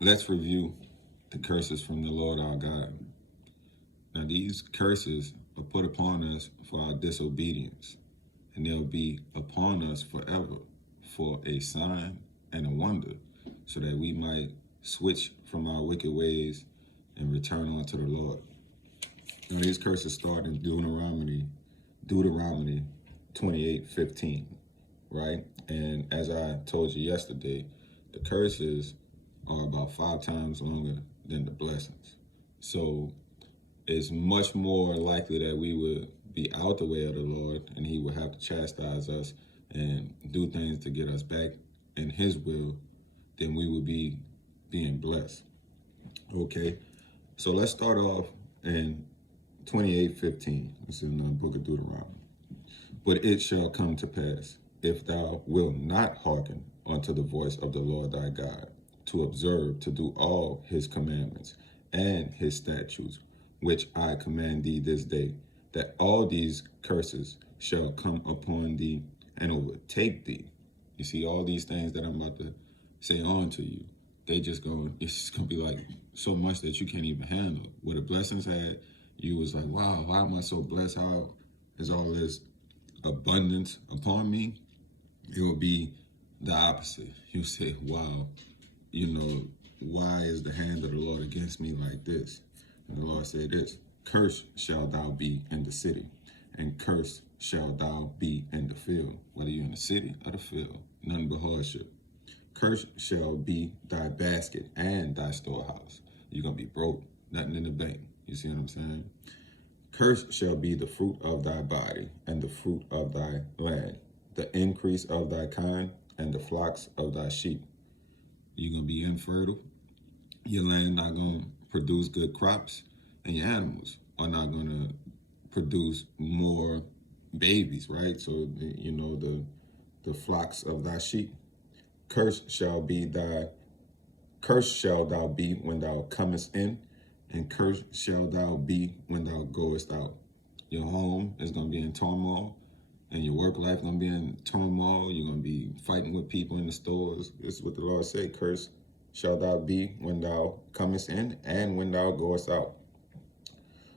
let's review the curses from the Lord our God. Now, these curses are put upon us for our disobedience, and they'll be upon us forever for a sign and a wonder, so that we might switch from our wicked ways and return unto the Lord. Now, these curses start in Deuteronomy 28:15, right? And as I told you yesterday, the curses are about 5 times longer than the blessings. So it's much more likely that we would be out the way of the Lord and he would have to chastise us and do things to get us back in his will than we would be being blessed. Okay, so let's start off in 28:15. It's in the book of Deuteronomy. But it shall come to pass, if thou wilt not hearken unto the voice of the Lord thy God, to observe to do all his commandments and his statutes, which I command thee this day, that all these curses shall come upon thee and overtake thee. You see, all these things that I'm about to say on to you, it's just gonna be like so much that you can't even handle. Where the blessings had, you was like, wow, why am I so blessed? How is all this abundance upon me? It will be the opposite. You say, wow, why is the hand of the Lord against me like this? And the Lord said this: cursed shall thou be in the city, and cursed shall thou be in the field. Whether you're in the city or the field, none but hardship. Cursed shall be thy basket and thy storehouse. You're going to be broke, nothing in the bank. You see what I'm saying? Cursed shall be the fruit of thy body and the fruit of thy land, the increase of thy kind and the flocks of thy sheep. You're going to be infertile. Your land not going to produce good crops, and your animals are not going to produce more babies, right? So, the flocks of thy sheep. Cursed shall thou be when thou comest in, and cursed shall thou be when thou goest out. Your home is going to be in turmoil, and your work life going to be in turmoil. You're going to be fighting with people in the stores. This is what the Lord said: cursed shall thou be when thou comest in, and when thou goest out.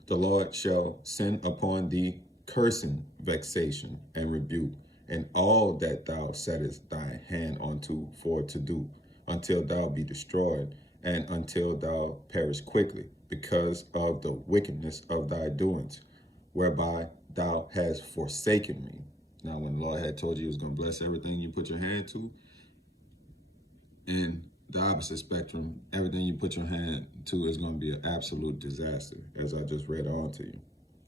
The Lord shall send upon thee cursing, vexation, and rebuke, and all that thou settest thy hand unto for to do, until thou be destroyed, and until thou perish quickly, because of the wickedness of thy doings, whereby thou hast forsaken me. Now, when the Lord had told you he was going to bless everything you put your hand to, in the opposite spectrum, everything you put your hand to is going to be an absolute disaster, as I just read on to you.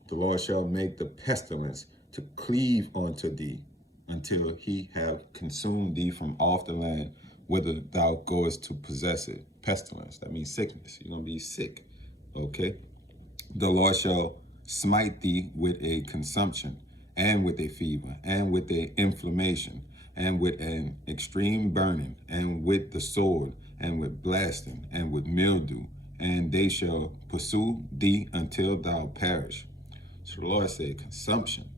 The Lord shall make the pestilence to cleave unto thee, until he have consumed thee from off the land whither thou goest to possess it. Pestilence, that means sickness. You're going to be sick, okay? The Lord shall smite thee with a consumption, and with a fever, and with a inflammation, and with an extreme burning, and with the sword, and with blasting, and with mildew, and they shall pursue thee until thou perish. So the Lord said consumption.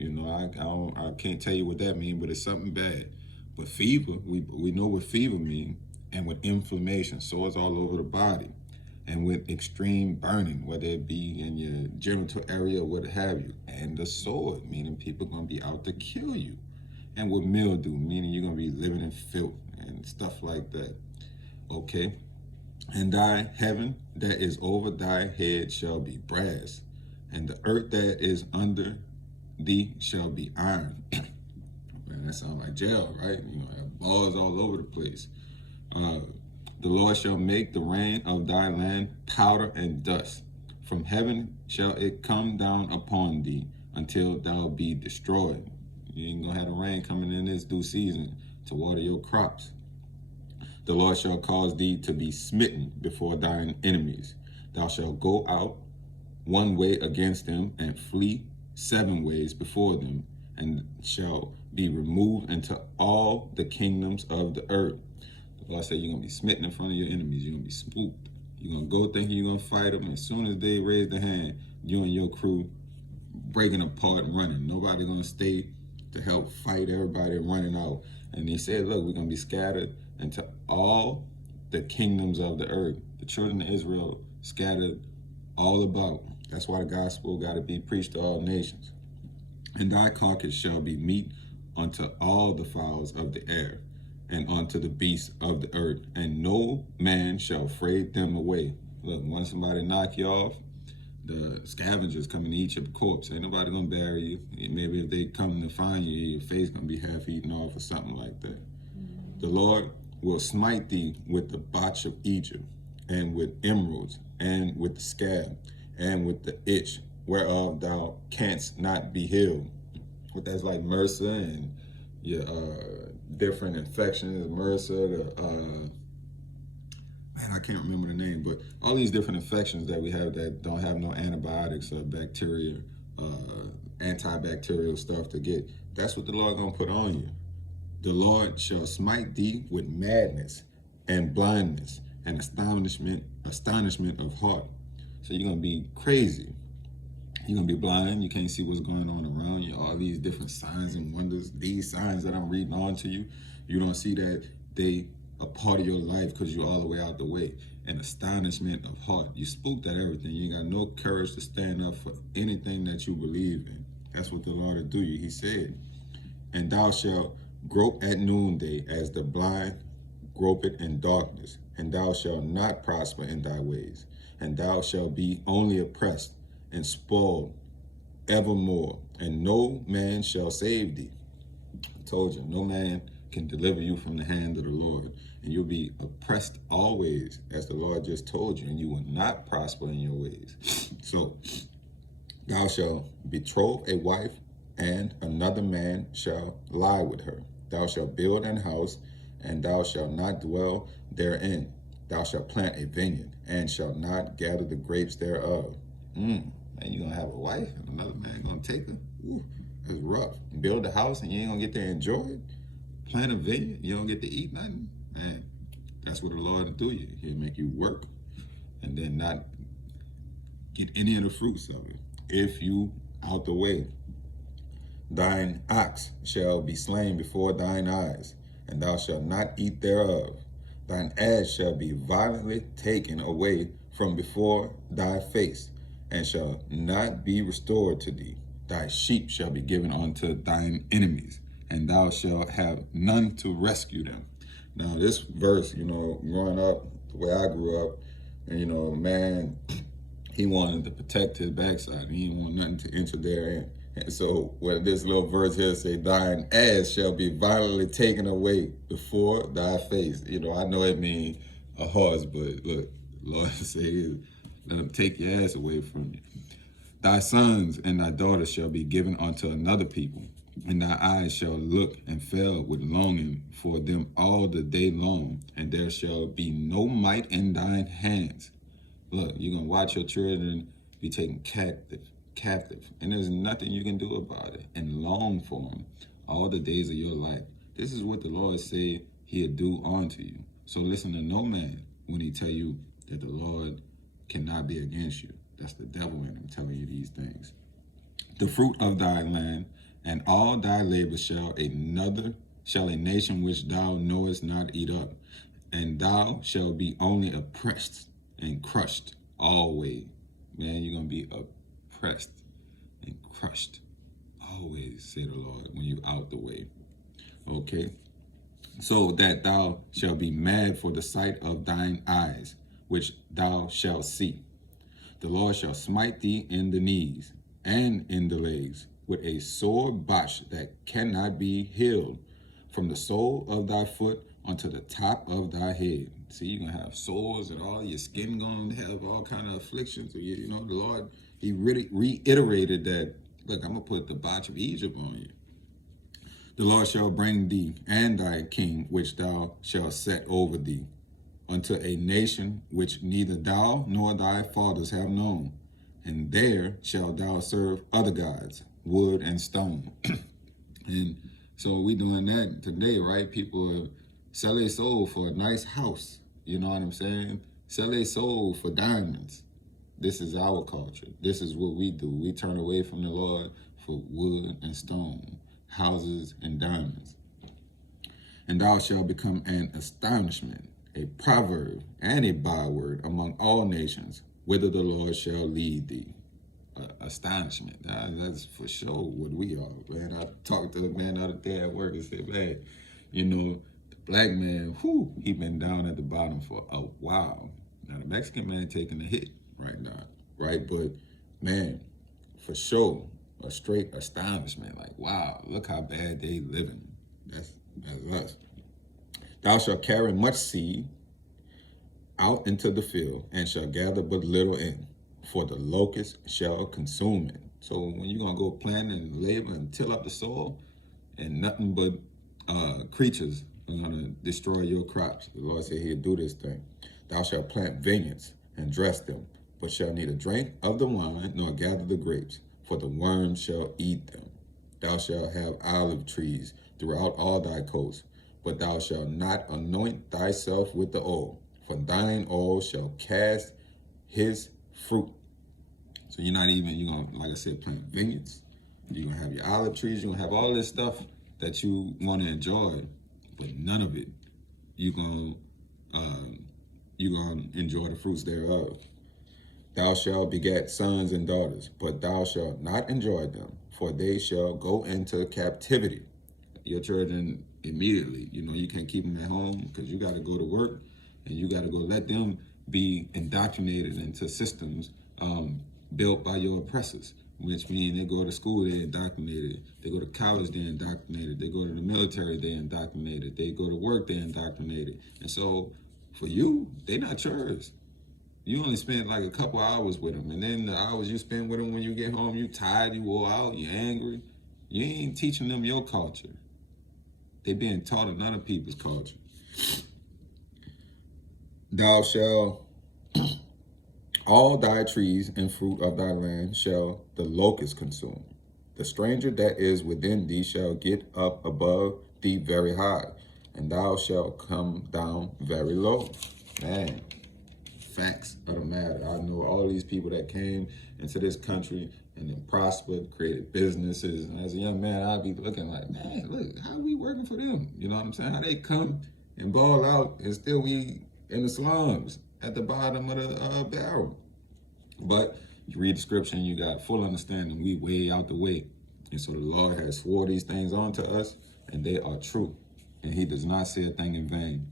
I can't tell you what that means, but it's something bad. But fever, we know what fever means, and with inflammation, sores all over the body, and with extreme burning, whether it be in your genital area or what have you, and the sword, meaning people are going to be out to kill you, and with mildew, meaning you're going to be living in filth and stuff like that, okay? And thy heaven that is over thy head shall be brass, and the earth that is under thee shall be iron. Man, that sounds like jail, right? Have bars all over the place. The Lord shall make the rain of thy land powder and dust. From heaven shall it come down upon thee until thou be destroyed. You ain't gonna have the rain coming in this due season to water your crops. The Lord shall cause thee to be smitten before thine enemies. Thou shalt go out one way against them, and flee 7 ways before them, and shall be removed into all the kingdoms of the earth. The Lord said you're going to be smitten in front of your enemies. You're going to be spooked. You're going to go thinking you're going to fight them. As soon as they raise their hand, you and your crew breaking apart and running. Nobody going to stay to help fight. Everybody running out. And he said, look, we're going to be scattered into all the kingdoms of the earth. The children of Israel scattered all about. That's why the gospel got to be preached to all nations. And thy carcass shall be meat unto all the fowls of the air, and unto the beasts of the earth, and no man shall freight them away. Look, once somebody knock you off, the scavengers coming to eat your corpse. Ain't nobody gonna bury you. Maybe if they come to find you, your face gonna be half eaten off or something like that. The Lord will smite thee with the botch of Egypt, and with emeralds, and with the scab, and with the itch, whereof thou canst not be healed. But that's like MRSA and your different infections, MRSA, man, I can't remember the name, but all these different infections that we have that don't have no antibiotics or bacteria, antibacterial stuff to get, that's what the Lord gonna put on you. The Lord shall smite thee with madness and blindness and astonishment of heart. So you're gonna be crazy. You're gonna be blind. You can't see what's going on around you. All these different signs and wonders. These signs that I'm reading on to you, you don't see that they a part of your life because you're all the way out the way. And astonishment of heart. You spooked at everything. You ain't got no courage to stand up for anything that you believe in. That's what the Lord will do you. He said, and thou shalt grope at noonday as the blind gropeth in darkness, and thou shalt not prosper in thy ways, and thou shalt be only oppressed and spoiled evermore, and no man shall save thee. I told you, no man can deliver you from the hand of the Lord, and you'll be oppressed always, as the Lord just told you, and you will not prosper in your ways. So, thou shalt betroth a wife, and another man shall lie with her. Thou shalt build an house, and thou shalt not dwell therein. Thou shalt plant a vineyard, and shalt not gather the grapes thereof. Man, you're gonna have a wife, and another man gonna take her. Ooh, that's rough. Build a house, and you ain't gonna get to enjoy it. Plant a vineyard, you don't get to eat nothing. Man, that's what the Lord will do you. He'll make you work, and then not get any of the fruits of it. If you out the way, thine ox shall be slain before thine eyes, and thou shalt not eat thereof. Thine ass shall be violently taken away from before thy face, and shall not be restored to thee. Thy sheep shall be given unto thine enemies, and thou shalt have none to rescue them. Now this verse, growing up, the way I grew up, and man, he wanted to protect his backside. He didn't want nothing to enter therein. And so when this little verse here say, thine ass shall be violently taken away before thy face. I know it means a horse, but look, Lord say, let him take your ass away from you. Thy sons and thy daughters shall be given unto another people, and thy eyes shall look and fail with longing for them all the day long, and there shall be no might in thine hands. Look, you're going to watch your children be taken captive, and there's nothing you can do about it, and long for them all the days of your life. This is what the Lord said he'll do unto you. So listen to no man when he tell you that the Lord cannot be against you. That's the devil in him telling you these things. The fruit of thy land and all thy labor shall a nation which thou knowest not eat up, and thou shalt be only oppressed and crushed always. Man, you're going to be oppressed and crushed always, say the Lord, when you're out the way. Okay? So that thou shalt be mad for the sight of thine eyes, which thou shalt see. The Lord shall smite thee in the knees and in the legs with a sore botch that cannot be healed, from the sole of thy foot unto the top of thy head. See, you're going to have sores and all your skin going to have all kind of afflictions. The Lord, he really reiterated that, look, I'm going to put the botch of Egypt on you. The Lord shall bring thee and thy king, which thou shalt set over thee, unto a nation which neither thou nor thy fathers have known. And there shalt thou serve other gods, wood and stone. And so we doing that today, right? People sell their soul for a nice house. You know what I'm saying? Sell their soul for diamonds. This is our culture. This is what we do. We turn away from the Lord for wood and stone, houses and diamonds. And thou shalt become an astonishment a proverb and a byword among all nations, whither the Lord shall lead thee. Astonishment. That's for sure what we are, man. I talked to a man the other day at work and said, man, you know, the black man, he been down at the bottom for a while. Now the Mexican man taking the hit right now, right? But man, for sure, a straight astonishment. Like, wow, look how bad they living. That's us. Thou shalt carry much seed out into the field, and shall gather but little in, for the locust shall consume it. So when you're going to go plant and labor and till up the soil, and nothing but creatures are going to destroy your crops. The Lord said he'll do this thing. Thou shalt plant vineyards and dress them, but shall neither drink of the wine nor gather the grapes, for the worms shall eat them. Thou shalt have olive trees throughout all thy coasts, but thou shalt not anoint thyself with the oil, for thine oil shall cast his fruit. So you're going to, like I said, plant vineyards. You're going to have your olive trees. You're going to have all this stuff that you want to enjoy, but none of it you're going to enjoy the fruits thereof. Thou shalt begat sons and daughters, but thou shalt not enjoy them, for they shall go into captivity. Your children immediately, you can't keep them at home because you got to go to work, and you got to go let them be indoctrinated into systems built by your oppressors, which means they go to school, they're indoctrinated. They go to college, they're indoctrinated. They go to the military, they're indoctrinated. They go to work, they're indoctrinated. And so for you, they're not yours. You only spend like a couple hours with them. And then the hours you spend with them when you get home, you tired, you wore out, you angry. You ain't teaching them your culture. They being taught another people's culture. Thou shalt, all thy trees and fruit of thy land shall the locust consume. The stranger that is within thee shall get up above thee very high, and thou shalt come down very low. Man, facts of the matter. I know all these people that came into this country and then prospered, created businesses. And as a young man, I'd be looking like, man, look, how are we working for them? You know what I'm saying? How they come and ball out and still we in the slums at the bottom of the barrel. But you read the scripture and you got full understanding. We way out the way. And so the Lord has swore these things onto us, and they are true. And he does not say a thing in vain.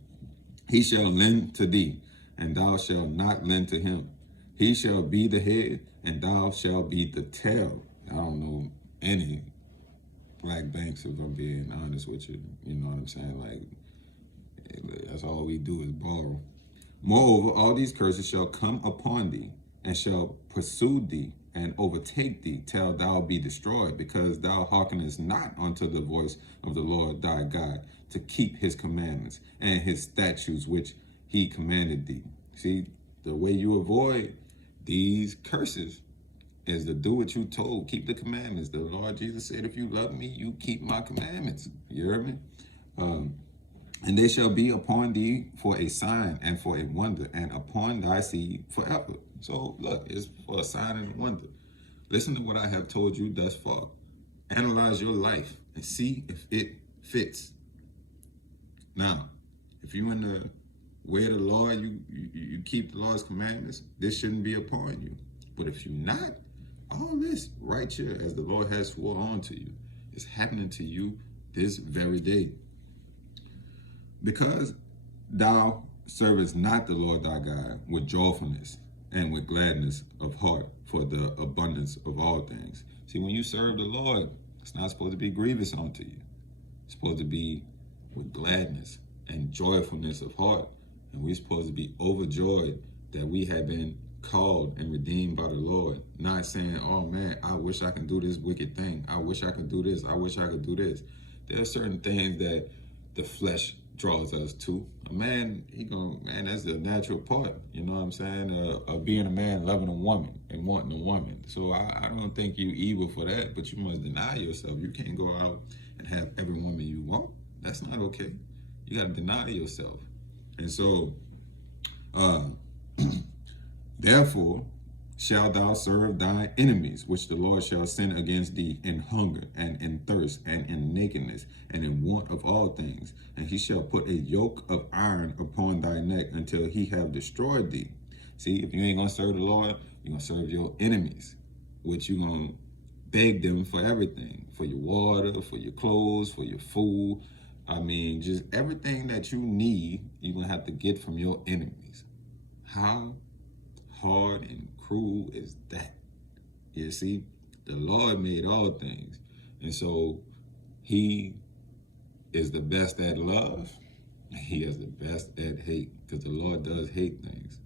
He shall lend to thee, and thou shalt not lend to him. He shall be the head, and thou shalt be the tail. I don't know any black banks, if I'm being honest with you. You know what I'm saying? Like, that's all we do is borrow. Moreover, all these curses shall come upon thee, and shall pursue thee, and overtake thee, till thou be destroyed, because thou hearkenest not unto the voice of the Lord thy God, to keep his commandments and his statutes which he commanded thee. See, the way you avoid these curses is to do what you told. Keep the commandments. The Lord Jesus said, if you love me, you keep my commandments. You hear me? And they shall be upon thee for a sign and for a wonder, and upon thy seed forever. So look, it's for a sign and a wonder. Listen to what I have told you thus far. Analyze your life and see if it fits. Now, if you in the way of the Lord, you keep the Lord's commandments, this shouldn't be upon you. But if you're not, all this right here, as the Lord has sworn on to you, is happening to you this very day. Because thou servest not the Lord thy God with joyfulness and with gladness of heart for the abundance of all things. See, when you serve the Lord, it's not supposed to be grievous unto you. It's supposed to be with gladness and joyfulness of heart. And we're supposed to be overjoyed that we have been called and redeemed by the Lord. Not saying, oh man, I wish I could do this wicked thing. I wish I could do this. I wish I could do this. There are certain things that the flesh draws us to. A man, that's the natural part, you know what I'm saying, of being a man, loving a woman and wanting a woman. So I don't think you evil for that, but you must deny yourself. You can't go out and have every woman you want. That's not okay. You got to deny yourself. And so, therefore, shalt thou serve thy enemies, which the Lord shall send against thee in hunger, and in thirst, and in nakedness, and in want of all things. And he shall put a yoke of iron upon thy neck until he have destroyed thee. See, if you ain't going to serve the Lord, you're going to serve your enemies, which you're going to beg them for everything, for your water, for your clothes, for your food. I mean, just everything that you need, you're going to have to get from your enemies. How hard and cruel is that? You see, the Lord made all things. And so he is the best at love. He is the best at hate, because the Lord does hate things.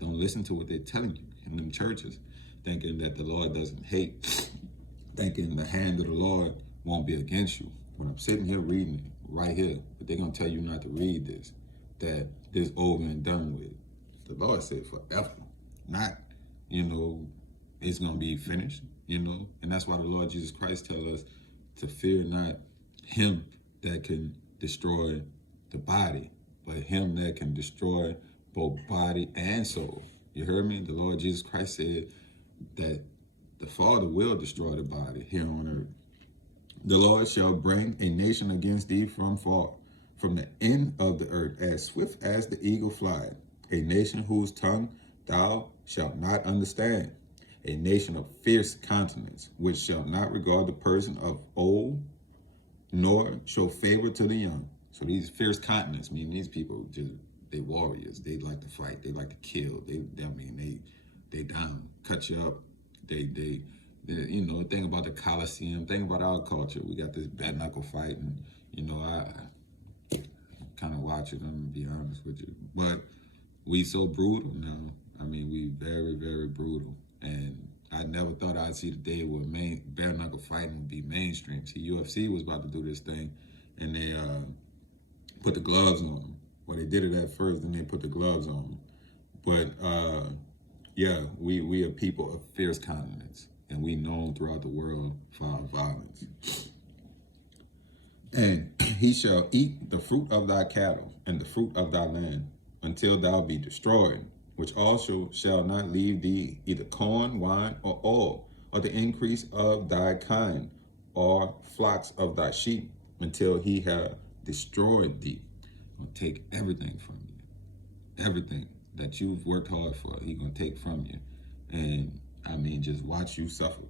Don't listen to what they're telling you in them churches, thinking that the Lord doesn't hate, thinking the hand of the Lord won't be against you. When I'm sitting here reading it, right here, but they're going to tell you not to read this, that this over and done with. The Lord said forever, not, it's going to be finished, and that's why the Lord Jesus Christ tells us to fear not him that can destroy the body, but him that can destroy both body and soul. You heard me? The Lord Jesus Christ said that the Father will destroy the body here on earth. The Lord shall bring a nation against thee from far, from the end of the earth, as swift as the eagle flieth, a nation whose tongue thou shalt not understand, a nation of fierce countenance, which shall not regard the person of old, nor show favor to the young. So these fierce countenance mean these people they warriors. They like to fight. They like to kill. They down, cut you up. They think about the Colosseum. Think about our culture. We got this bare knuckle fight, and I kind of watch it. I'm gonna be honest with you, but we so brutal now. I mean, we very, very brutal, and I never thought I'd see the day where bare knuckle fighting would be mainstream. See, UFC was about to do this thing, and they put the gloves on them. Well, they did it at first, then they put the gloves on them. But yeah, we are people of fierce countenance, and we known throughout the world for our violence. And he shall eat the fruit of thy cattle and the fruit of thy land, until thou be destroyed, which also shall not leave thee either corn, wine, or oil, or the increase of thy kind, or flocks of thy sheep, until he have destroyed thee. He'll take everything from you. Everything that you've worked hard for, he's going to take from you. And I mean, just watch you suffer.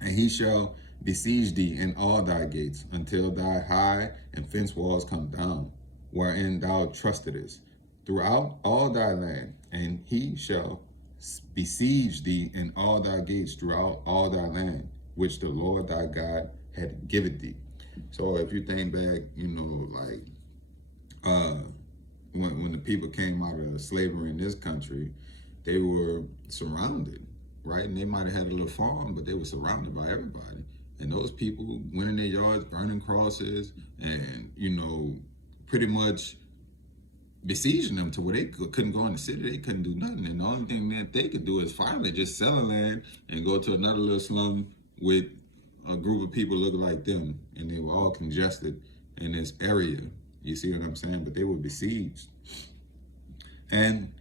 And he shall besiege thee in all thy gates, until thy high and fence walls come down, wherein thou trustedest, throughout all thy land. And he shall besiege thee in all thy gates throughout all thy land, which the Lord thy God had given thee. So if you think back, when the people came out of slavery in this country, they were surrounded, right? And they might have had a little farm, but they were surrounded by everybody. And those people went in their yards, burning crosses, and, pretty much besieging them to where they couldn't go in the city. They couldn't do nothing. And the only thing that they could do is finally just sell a land and go to another little slum with a group of people looking like them. And they were all congested in this area. You see what I'm saying? But they were besieged. And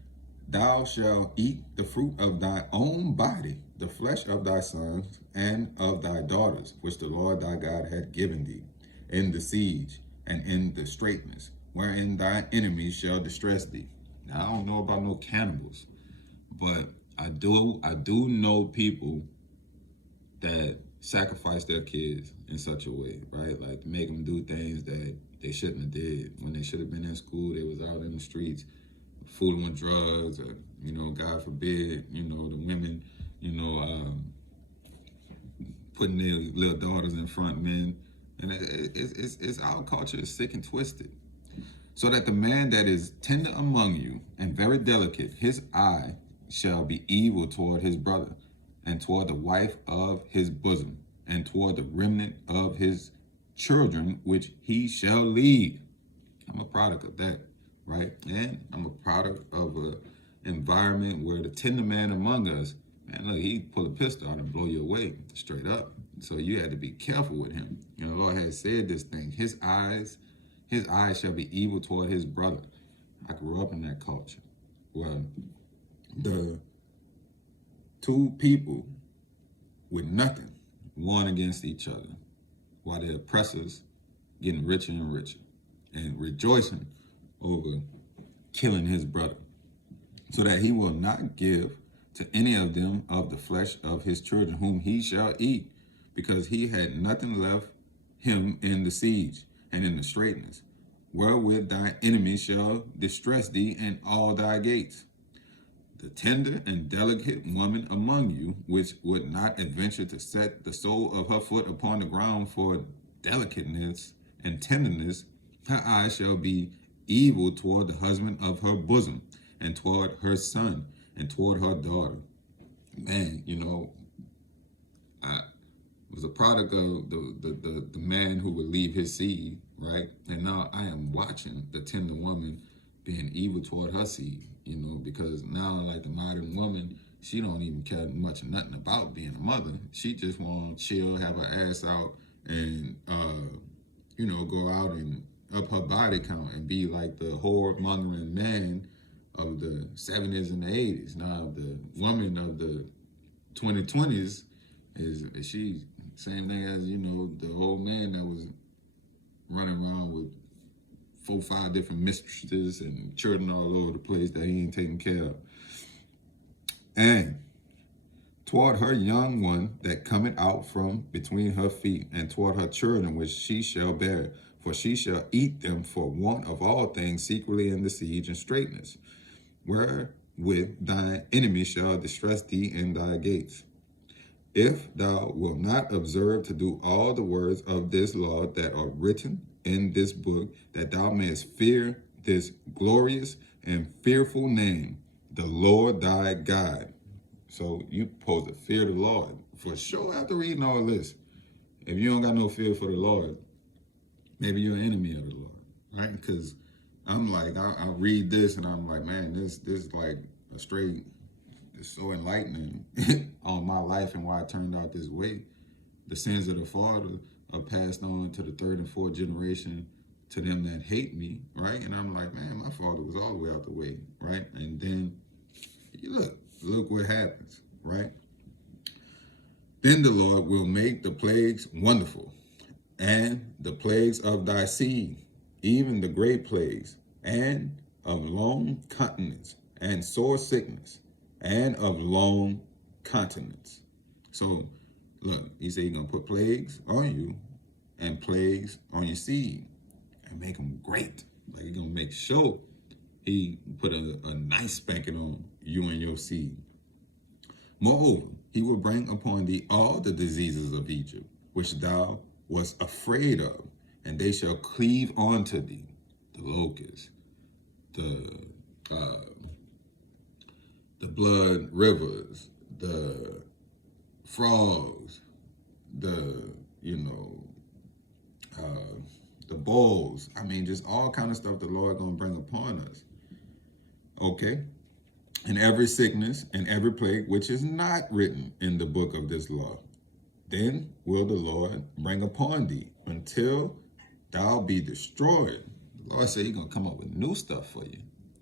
thou shalt eat the fruit of thy own body, the flesh of thy sons and of thy daughters, which the Lord thy God hath given thee, in the siege and in the straitness, wherein thy enemies shall distress thee. Now, I don't know about no cannibals, but I do know people that sacrifice their kids in such a way, right? Like to make them do things that they shouldn't have did. When they should have been in school, they was out in the streets fooling with drugs, or, God forbid, the women, putting their little daughters in front of men. And it's our culture is sick and twisted. So that the man that is tender among you and very delicate, his eye shall be evil toward his brother, and toward the wife of his bosom, and toward the remnant of his children, which he shall lead. I'm a product of that, right? And I'm a product of an environment where the tender man among us, man, look, he'd pull a pistol out and blow you away straight up. So you had to be careful with him. The Lord has said this thing, his eyes shall be evil toward his brother. I grew up in that culture. Well, the two people with nothing warring against each other, while the oppressors getting richer and richer and rejoicing over killing his brother, so that he will not give to any of them of the flesh of his children whom he shall eat, because he had nothing left him in the siege and in the straitness, wherewith thy enemies shall distress thee in all thy gates. The tender and delicate woman among you, which would not adventure to set the sole of her foot upon the ground for delicateness and tenderness, her eyes shall be evil toward the husband of her bosom, and toward her son, and toward her daughter. Man, I was a product of the man who would leave his seed, right? And now I am watching the tender woman being evil toward her seed, because now, like the modern woman, she don't even care much or nothing about being a mother. She just want to chill, have her ass out, and go out and up her body count and be like the whore-mongering man of the 70s and the 80s. Now, the woman of the 2020s is she same thing as, the old man that was running around with 4 or 5 different mistresses and children all over the place that he ain't taking care of. And toward her young one that cometh out from between her feet, and toward her children which she shall bear, for she shall eat them for want of all things secretly in the siege and straitness, wherewith thine enemy shall distress thee in thy gates. If thou wilt not observe to do all the words of this law that are written in this book, that thou mayest fear this glorious and fearful name, the Lord thy God. So you supposed to fear the Lord for sure after reading all this. If you don't got no fear for the Lord, maybe you're an enemy of the Lord, right? Because I'm like, I read this and I'm like, man, this is like a straight, it's so enlightening on my life and why I turned out this way. The sins of the father are passed on to the 3rd and 4th generation to them that hate me, right? And I'm like, man, my father was all the way out the way, right? And then you look what happens, right? Then the Lord will make the plagues wonderful, and the plagues of thy seed, even the great plagues, and of long continence, and sore sickness, and of long continence. So, look, he said he's going to put plagues on you and plagues on your seed and make them great. Like he's going to make sure he put a nice spanking on you and your seed. Moreover, he will bring upon thee all the diseases of Egypt, which thou wast afraid of, and they shall cleave unto thee, the locusts, the blood rivers, the frogs, the bulls. I mean, just all kind of stuff the Lord gonna bring upon us. Okay? And every sickness and every plague which is not written in the book of this law, then will the Lord bring upon thee until thou be destroyed. The Lord said he's gonna come up with new stuff for you,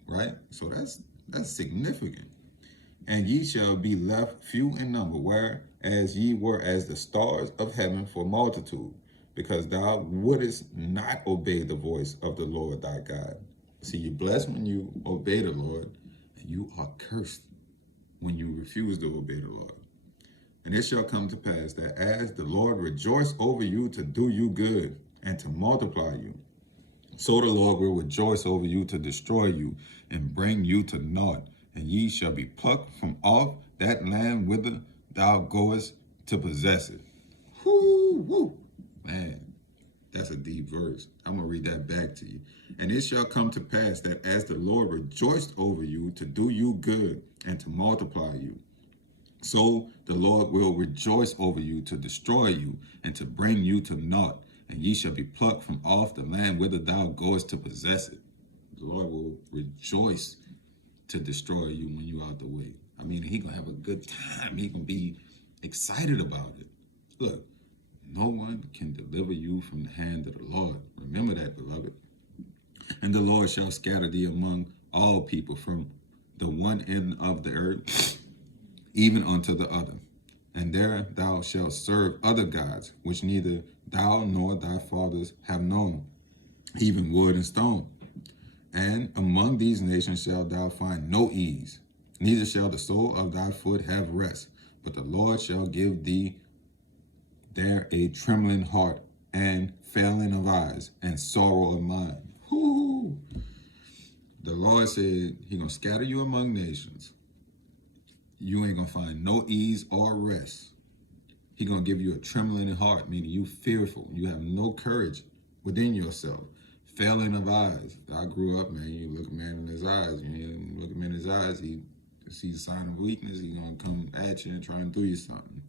right? So that's significant. And ye shall be left few in number, whereas ye were as the stars of heaven for multitude, because thou wouldest not obey the voice of the Lord thy God. See, you're blessed when you obey the Lord, and you are cursed when you refuse to obey the Lord. And it shall come to pass that as the Lord rejoice over you to do you good and to multiply you, so the Lord will rejoice over you to destroy you and bring you to naught, and ye shall be plucked from off that land whither thou goest to possess it. Whoo. Man, that's a deep verse. I'm going to read that back to you. And it shall come to pass that as the Lord rejoiced over you to do you good and to multiply you, so the Lord will rejoice over you to destroy you and to bring you to naught, and ye shall be plucked from off the land whither thou goest to possess it. The Lord will rejoice to destroy you when you out the way. I mean, he going to have a good time. He going to be excited about it. Look, no one can deliver you from the hand of the Lord. Remember that, beloved. And the Lord shall scatter thee among all people from the one end of the earth even unto the other. And there thou shalt serve other gods, which neither thou nor thy fathers have known, even wood and stone. And among these nations shalt thou find no ease, neither shall the sole of thy foot have rest. But the Lord shall give thee there a trembling heart, and failing of eyes, and sorrow of mind. Whoo! The Lord said He gonna scatter you among nations. You ain't gonna find no ease or rest. He gonna give you a trembling heart, meaning you fearful. You have no courage within yourself. Failing of eyes. I grew up, man. You look a man in his eyes. You look him in his eyes. He sees a sign of weakness. He's gonna come at you and try and do you something.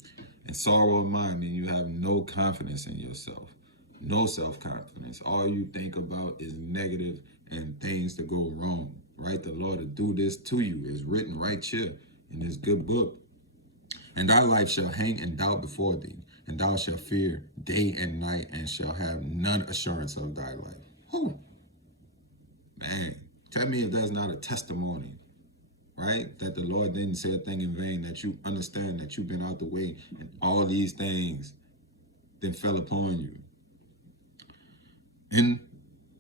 And sorrow of mind, meaning you have no confidence in yourself, no self-confidence. All you think about is negative and things to go wrong. Right? The Lord to do this to you is written right here in this good book. And thy life shall hang in doubt before thee, and thou shalt fear day and night, and shall have none assurance of thy life. Whew. Man, tell me if that's not a testimony, right? That the Lord didn't say a thing in vain, that you understand that you've been out the way, and all these things then fell upon you. In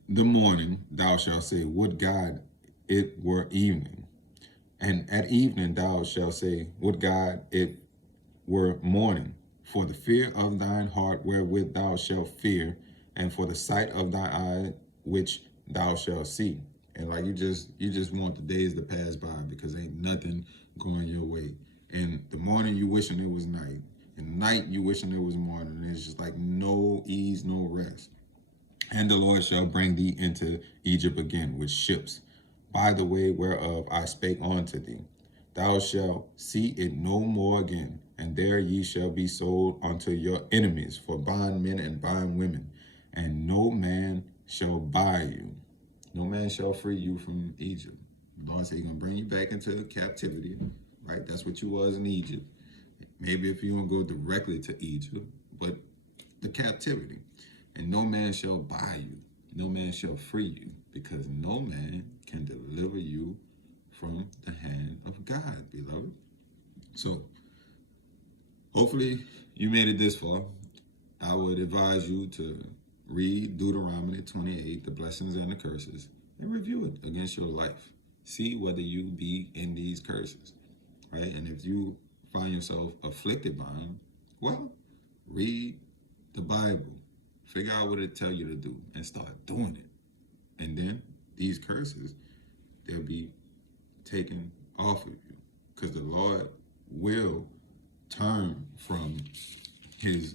the morning thou shalt say, would God it were evening. And at evening thou shalt say, would God it were morning. For the fear of thine heart wherewith thou shalt fear, and for the sight of thy eye which thou shalt see. And like you just want the days to pass by, because ain't nothing going your way. In the morning you wishing it was night. In the night you wishing it was morning. And it's just like no ease, no rest. And the Lord shall bring thee into Egypt again with ships, by the way whereof I spake unto thee. Thou shalt see it no more again, and there ye shall be sold unto your enemies for bondmen and bondwomen, and no man shall buy you. No man shall free you from Egypt. The Lord said He's going to bring you back into captivity, right? That's what you was in Egypt. Maybe if you don't go directly to Egypt, but the captivity. And no man shall buy you. No man shall free you, because no man can deliver you from the hand of God, beloved. So, hopefully you made it this far. I would advise you to read Deuteronomy 28, the blessings and the curses, and review it against your life. See whether you be in these curses, right? And if you find yourself afflicted by them, well, read the Bible. Figure out what it tell you to do and start doing it. And then these curses, they'll be taken off of you, because the Lord will turn from his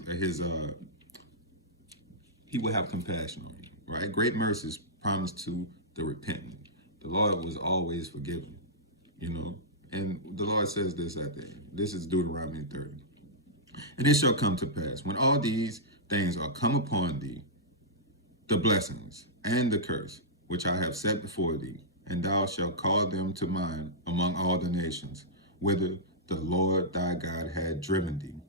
He will have compassion on you, right? Great mercy is promised to the repentant. The Lord was always forgiving, and the Lord says this at the end. This is Deuteronomy 30. And it shall come to pass, when all these things are come upon thee, the blessings and the curse, which I have set before thee, and thou shalt call them to mind among all the nations, whither the Lord thy God had driven thee,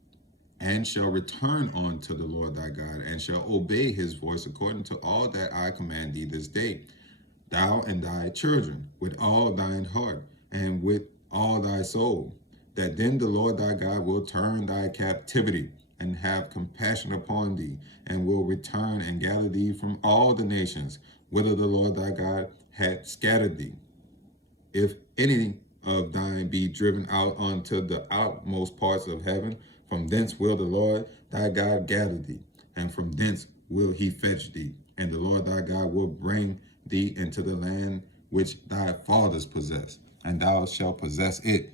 and shall return unto the Lord thy God, and shall obey his voice according to all that I command thee this day, thou and thy children, with all thine heart, and with all thy soul, that then the Lord thy God will turn thy captivity, and have compassion upon thee, and will return and gather thee from all the nations, whither the Lord thy God had scattered thee. If any of thine be driven out unto the outmost parts of heaven, from thence will the Lord thy God gather thee, and from thence will he fetch thee. And the Lord thy God will bring thee into the land which thy fathers possessed, and thou shalt possess it.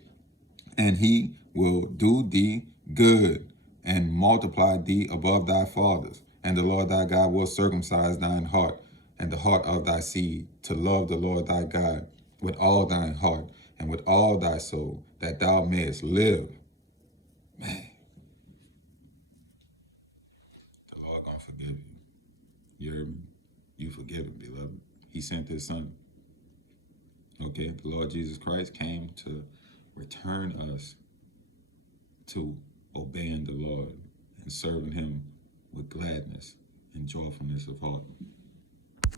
And he will do thee good, and multiply thee above thy fathers. And the Lord thy God will circumcise thine heart, and the heart of thy seed, to love the Lord thy God with all thine heart, and with all thy soul, that thou mayest live. Man, the Lord gonna forgive you. You heard me? You forgive him, beloved. He sent his son. Okay, the Lord Jesus Christ came to return us to obeying the Lord and serving him with gladness and joyfulness of heart.